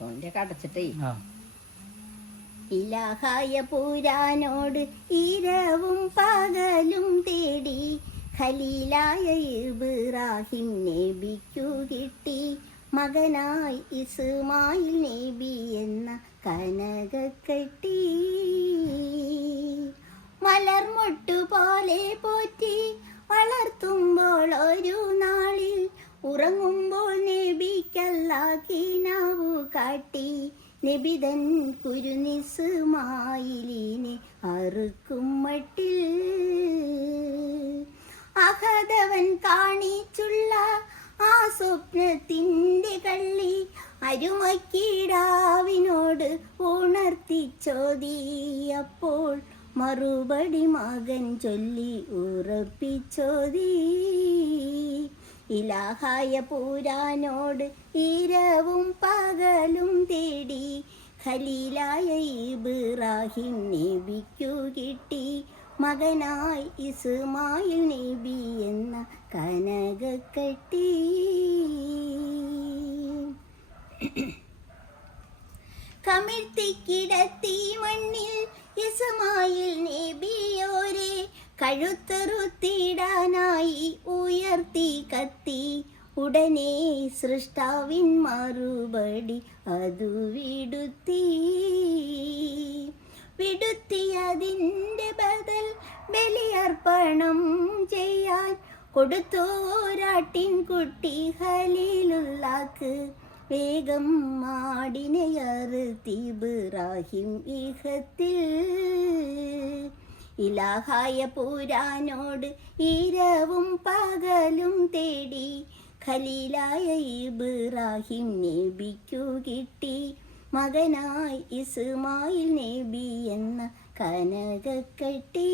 തൊണ്ടയൊക്കെ അടച്ചിട്ടേ ഇലാഹായ പൂരാനോട് ഇരവും പകലും തേടി ഖലീലായ ഇബ്രാഹിം നബിക്കു കിട്ടി. മകനായി ഇസ്മായിൽ നബി എന്ന കെട്ടി. മലർമൊട്ടു പോലെ പോറ്റി വളർത്തുമ്പോൾ ഒരു നാളിൽ ഉറങ്ങുമ്പോൾ നബിക്കല്ലാക്കിനാവു കാട്ടി നബിതൻ കുരുനിസുമായിലിനെ അറുക്കും മട്ടിൽ. അഹതവൻ കാണിച്ചുള്ള ആ സ്വപ്നത്തിന്റെ കള്ളി അരുമക്കീടാവിനോട് ഉണർത്തി ചോദിയപ്പോൾ മറുപടി മകൻ ചൊല്ലി ഉറപ്പിച്ചോതി ഇലാഹായ പൂരാനോട് ഇരവും പകലും തേടി ഖലീലായ ഇബ്രാഹിം നബിക്കു കിട്ടി. മകനായി ഇസ്മായിൽ നബി എന്ന കനകക്കെട്ടി കമിഴ്ത്തിക്കിടത്തി മണ്ണിൽ ഇസ്മായിൽ നബിയോരെ കഴുത്തറുത്തിടാനായി ഉയർത്തി കത്തി ഉടനെ സൃഷ്ടാവിൻ മറുപടി അതു വിടുത്തി. വിടുത്തിയതിന്റെ ബദൽ ബലിയർപ്പണം ചെയ്യാൻ കൊടുത്തോരാട്ടിൻ കുട്ടി ഹലീലുള്ളാക്ക് വേഗം മാടിനെ അറുത്തിബ്രാഹിം ഇഹത്തിൽ. ഇലാഹായ പൂരാനോട് ഈരവും പകലും തേടി ഖലീലായ ഇബ്രാഹിം നബിക്കു കിട്ടി. മകനായി ഇസ്മായിൽ നബി എന്ന കനകക്കെട്ടി.